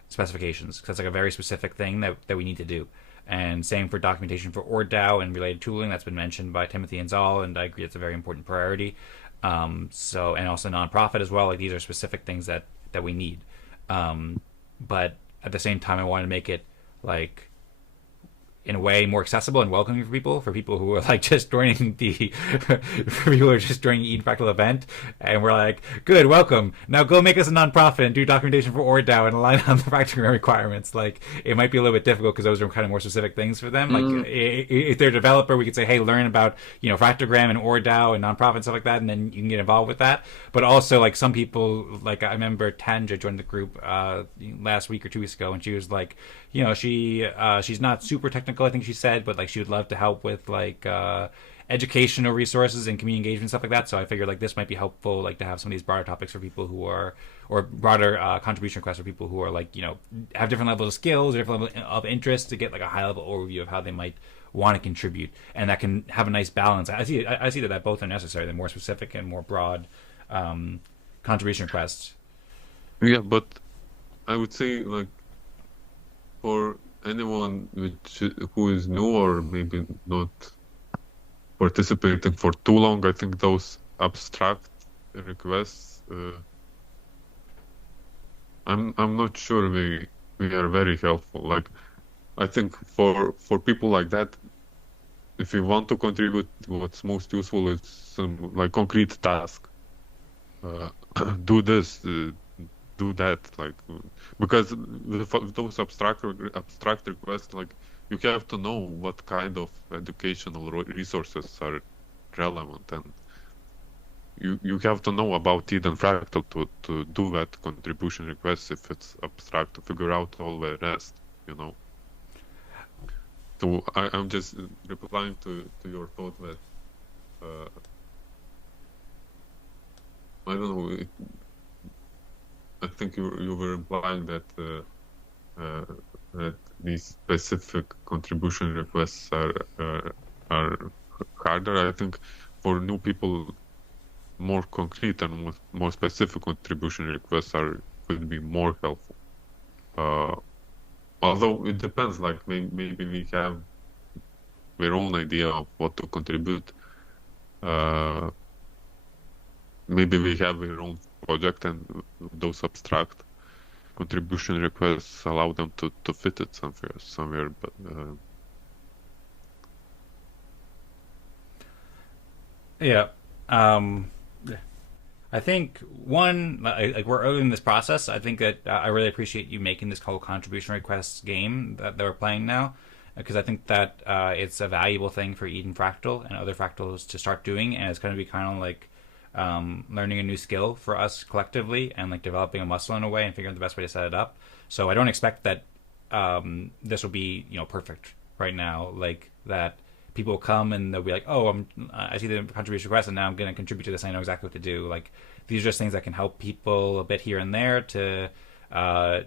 specifications, because that's like a very specific thing that we need to do. And same for documentation for ORDAO and related tooling that's been mentioned by Timothy and Zaal, and I agree it's a very important priority. So, and also nonprofit as well. Like, these are specific things that we need. But at the same time, I want to make it like in a way more accessible and welcoming for people who are like just joining the for people who are just joining the Eden Fractal event, and we're like, good, welcome, now go make us a nonprofit and do documentation for ORDAO and align on the Fractalgram requirements. Like, it might be a little bit difficult because those are kind of more specific things for them. Like, if they're a developer, we could say, hey, learn about, you know, Fractalgram and ORDAO and nonprofit and stuff like that, and then you can get involved with that. But also, like, some people, like, I remember Tanja joined the group last week or 2 weeks ago, and she was like, you know, she's not super technical, I think she said, but like she would love to help with like educational resources and community engagement, stuff like that. So I figured like this might be helpful, like to have some of these broader topics for people who are, or broader contribution requests for people who are like, you know, have different levels of skills or different levels of interest, to get like a high level overview of how they might want to contribute, and that can have a nice balance. I see that both are necessary, the more specific and more broad contribution requests. Yeah, but I would say, like, for anyone who is new or maybe not participating for too long, I think those abstract requests, I'm not sure we are very helpful. Like, I think for people like that, if you want to contribute, what's most useful is some like concrete task. Do this, do that, like, because with those abstract requests, like, you have to know what kind of educational resources are relevant, and you have to know about Eden Fractal to do that contribution request if it's abstract, to figure out all the rest, you know. So I'm just replying to your thought that I don't know. I think you were implying that that these specific contribution requests are harder. I think for new people, more concrete and more specific contribution requests could be more helpful. Although it depends. Like, maybe we have their own idea of what to contribute. Maybe we have their own project, and those abstract contribution requests allow them to fit it somewhere. But yeah, I think like we're early in this process. I think that I really appreciate you making this whole contribution requests game that we're playing now, because I think that it's a valuable thing for Eden Fractal and other fractals to start doing, and it's going to be kind of like learning a new skill for us collectively, and like developing a muscle in a way and figuring out the best way to set it up. So I don't expect that this will be, you know, perfect right now, like that people will come and they'll be like, oh, I see the contribution request and now I'm going to contribute to this. I know exactly what to do. Like, these are just things that can help people a bit here and there to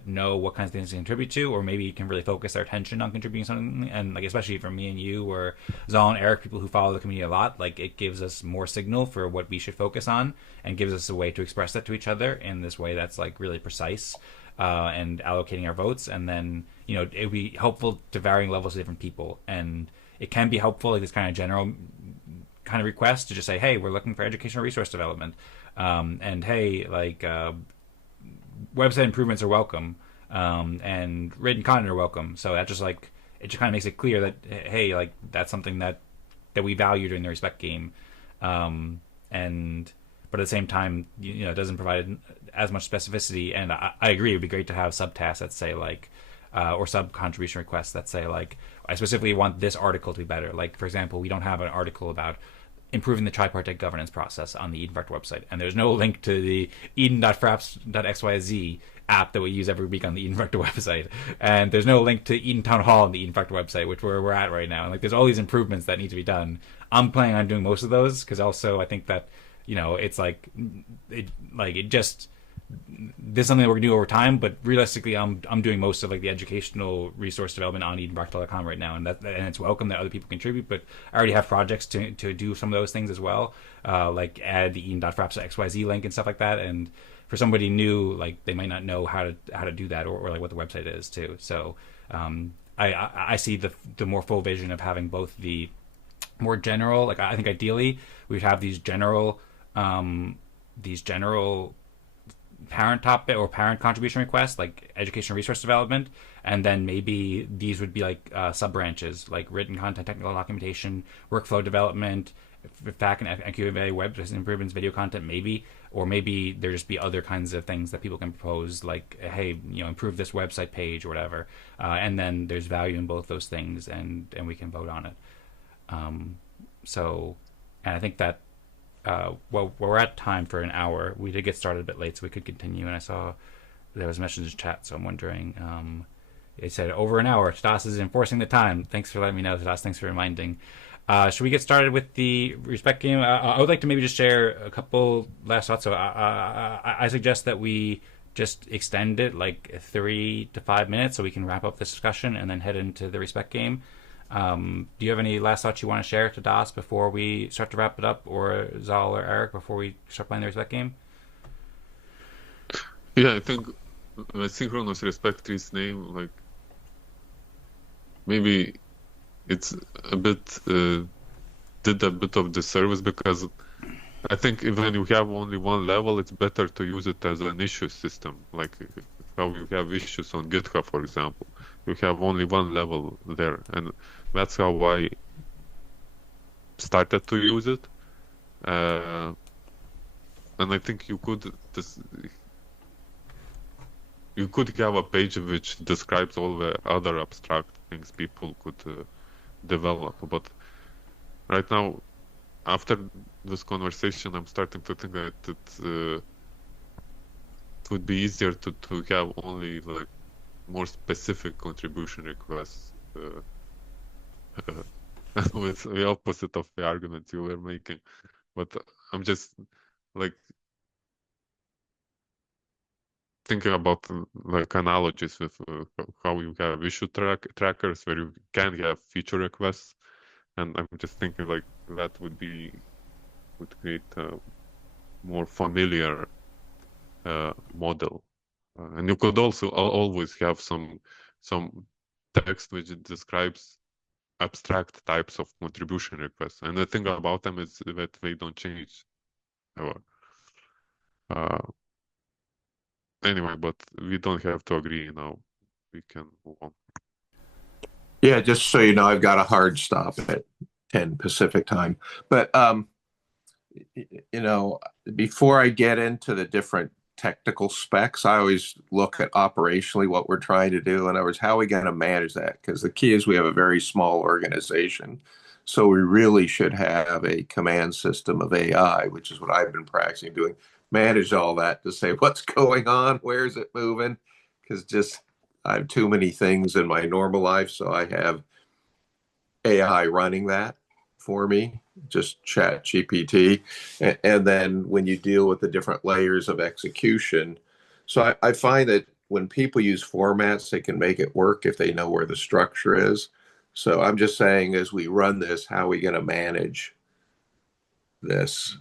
know what kinds of things to contribute to, or maybe you can really focus their attention on contributing something. And like, especially for me and you, or Zaal and Eric, people who follow the community a lot, like, it gives us more signal for what we should focus on, and gives us a way to express that to each other in this way that's like really precise, and allocating our votes. And then, you know, it'd be helpful to varying levels of different people, and it can be helpful, like this kind of general kind of request, to just say, hey, we're looking for educational resource development, and hey, like, website improvements are welcome, and written content are welcome. So that just like, it just kind of makes it clear that, hey, like, that's something that we value during the respect game, and but at the same time, you know, it doesn't provide as much specificity. And I agree, it'd be great to have subtasks that say like, or sub contribution requests that say like, I specifically want this article to be better. Like, for example, we don't have an article about improving the tripartite governance process on the Eden Fractal website, and there's no link to the eden.fraps.xyz app that we use every week on the Eden Fractal website, and there's no link to Eden Town Hall on the Eden Fractal website, which we're at right now. And like, there's all these improvements that need to be done. I'm planning on doing most of those, because also I think that, you know, it's like, this is something that we're gonna do over time, but realistically, I'm doing most of like the educational resource development on EdenFractal.com right now, and it's welcome that other people contribute. But I already have projects to do some of those things as well, like add the Eden.fraps.xyz link and stuff like that. And for somebody new, like, they might not know how to do that, or like what the website is too. So I see the more full vision of having both the more general, like, I think ideally we'd have these general parent topic or parent contribution requests, like educational resource development, and then maybe these would be like sub branches, like written content, technical documentation, workflow development, fact and QA, web improvements, video content, maybe, or maybe there just be other kinds of things that people can propose, like, hey, improve this website page or whatever, and then there's value in both those things, and we can vote on it. So, and I think that well, we're at time for an hour. We did get started a bit late, so we could continue. And I saw there was a message in chat, so I'm wondering. It said over an hour. Tadas is enforcing the time. Thanks for letting me know, Tadas. Thanks for reminding. Should we get started with the respect game? I would like to maybe just share a couple last thoughts. So I suggest that we just extend it like 3 to 5 minutes so we can wrap up this discussion and then head into the respect game. Do you have any last thoughts you want to share to Das before we start to wrap it up, or Zaal or Eric before we start playing the respect game? Yeah, I think Synchronous Respect Tree's name, like, maybe it's a bit did a bit of disservice, because I think even when you have only one level, it's better to use it as an issue system, like how you have issues on GitHub, for example. You have only one level there, and that's how I started to use it. And I think you could have a page which describes all the other abstract things people could develop. But right now, after this conversation, I'm starting to think that it would be easier to have only like more specific contribution requests with the opposite of the arguments you were making. But I'm just like thinking about like analogies with how you have issue trackers where you can have feature requests, and I'm just thinking like that would create a more familiar model. And you could also always have some text which describes abstract types of contribution requests. And the thing about them is that they don't change ever. Anyway, but we don't have to agree now. We can move on. Yeah, just so you know, I've got a hard stop at 10 Pacific time. But, before I get into the different technical specs, I always look at operationally what we're trying to do. In other words, how are we going to manage that? Because the key is we have a very small organization. So we really should have a command system of AI, which is what I've been practicing doing, manage all that to say what's going on, where's it moving? Because I have too many things in my normal life. So I have AI running that for me, just chat GPT. And then when you deal with the different layers of execution, so I find that when people use formats, they can make it work if they know where the structure is. So I'm just saying, as we run this, how are we going to manage this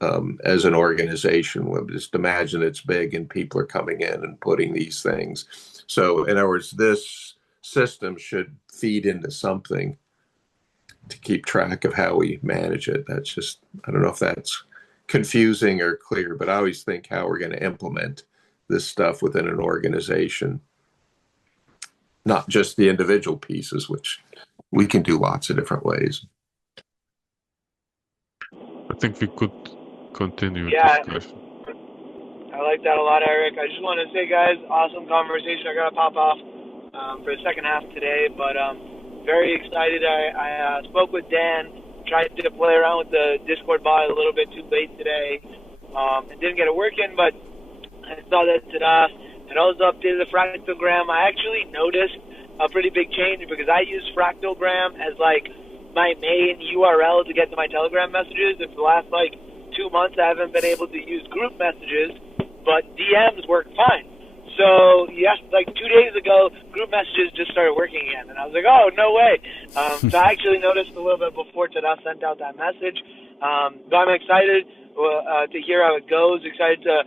as an organization? We'll just imagine it's big and people are coming in and putting these things. So in other words, this system should feed into something to keep track of how we manage it. That's just, I don't know if that's confusing or clear, but I always think how we're going to implement this stuff within an organization, not just the individual pieces, which we can do lots of different ways. I think we could continue discussion. I like that a lot, Eric. I just want to say, guys, awesome conversation. I got to pop off for the second half today, but very excited. I spoke with Dan, tried to play around with the Discord bot a little bit too late today, and didn't get it working, but I saw that Tadas had also updated the Fractalgram. I actually noticed a pretty big change because I use Fractalgram as like my main URL to get to my Telegram messages, and for the last like 2 months I haven't been able to use group messages, but DMs work fine. So yes, like 2 days ago, group messages just started working again, and I was like, oh, no way. So I actually noticed a little bit before Tadas sent out that message. But I'm excited to hear how it goes, excited to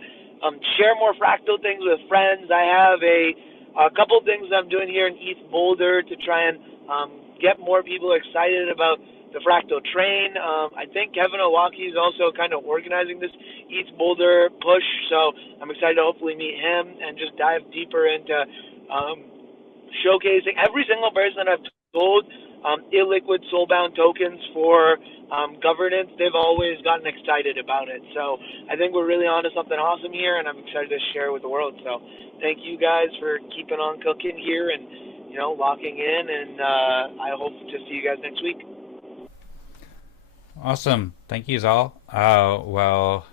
share more Fractal things with friends. I have a couple things I'm doing here in East Boulder to try and get more people excited about the Fractal train. I think Kevin Owaki is also kind of organizing this ETH Boulder push, so I'm excited to hopefully meet him and just dive deeper into showcasing every single person I've told illiquid soulbound tokens for governance. They've always gotten excited about it. So I think we're really onto something awesome here, and I'm excited to share with the world. So thank you guys for keeping on cooking here and, you know, locking in, and I hope to see you guys next week. Awesome. Thank you, Zaal. Well,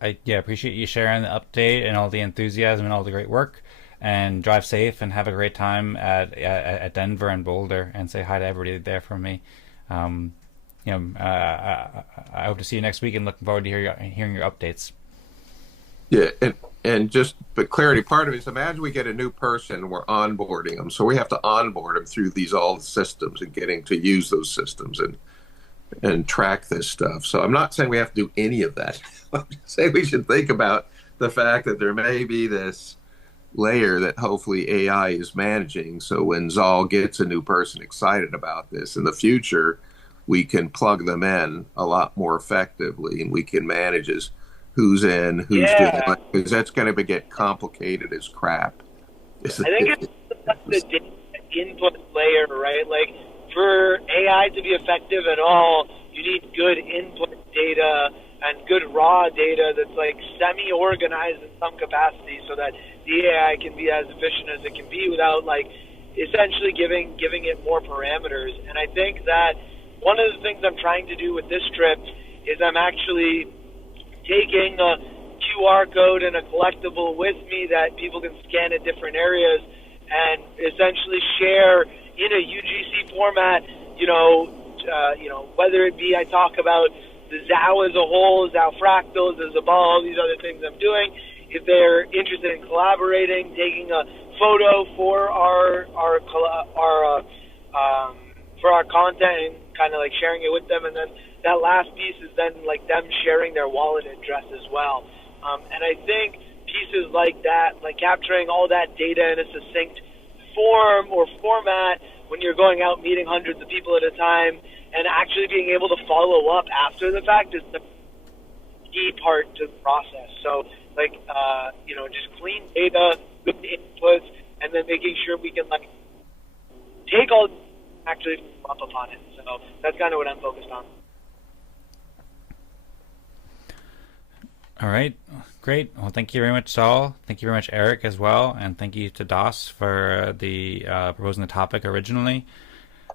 I appreciate you sharing the update and all the enthusiasm and all the great work. And drive safe and have a great time at Denver and Boulder, and say hi to everybody there from me. I hope to see you next week, and looking forward to hearing your updates. Yeah, and just but clarity, part of it is, imagine we get a new person and we're onboarding them, so we have to onboard them through all the systems and getting to use those systems and track this stuff. So I'm not saying we have to do any of that. I'm just saying we should think about the fact that there may be this layer that hopefully AI is managing. So when Zaal gets a new person excited about this in the future, we can plug them in a lot more effectively, and we can manage who's in, who's doing what, because that's going to get complicated as crap. I think it's the data input layer, right? Like, for AI to be effective at all, you need good input data and good raw data that's like semi-organized in some capacity, so that the AI can be as efficient as it can be without, like, essentially giving it more parameters. And I think that one of the things I'm trying to do with this trip is I'm actually taking a QR code and a collectible with me that people can scan at different areas and essentially share in a UGC format, whether it be I talk about the Zaal as a whole, Zaal Fractals, the Zaal, all these other things I'm doing. If they're interested in collaborating, taking a photo for our content and kind of like sharing it with them, and then that last piece is then like them sharing their wallet address as well. And I think pieces like that, like capturing all that data in a succinct form or format when you're going out meeting hundreds of people at a time, and actually being able to follow up after the fact, is the key part to the process. So, like, just clean data, good inputs, and then making sure we can, like, take all actually up upon it. So that's kind of what I'm focused on. All right, great. Well, thank you very much, Zaal. Thank you very much, Eric, as well, and thank you to Das for the proposing the topic originally.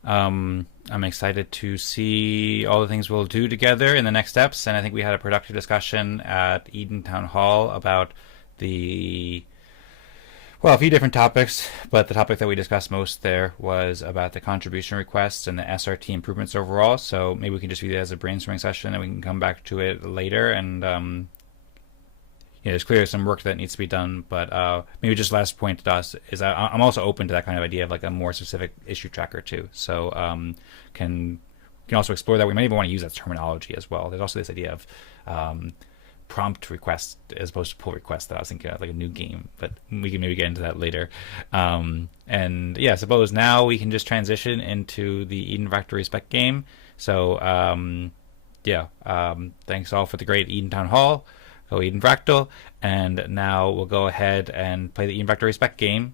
I'm excited to see all the things we'll do together in the next steps, and I think we had a productive discussion at Eden Town Hall about a few different topics, but the topic that we discussed most there was about the contribution requests and the SRT improvements overall. So maybe we can just view that as a brainstorming session, and we can come back to it later. And there's clearly some work that needs to be done, but maybe just last point to us is I'm also open to that kind of idea of like a more specific issue tracker too. So can also explore that. We might even want to use that terminology as well. There's also this idea of prompt request as opposed to pull request that I was thinking of, like a new game, but we can maybe get into that later. And yeah, suppose now we can just transition into the Eden Fractal Respect game. So thanks all for the great Eden Town Hall. Go Eden Fractal, and now we'll go ahead and play the Eden Fractal Respect game.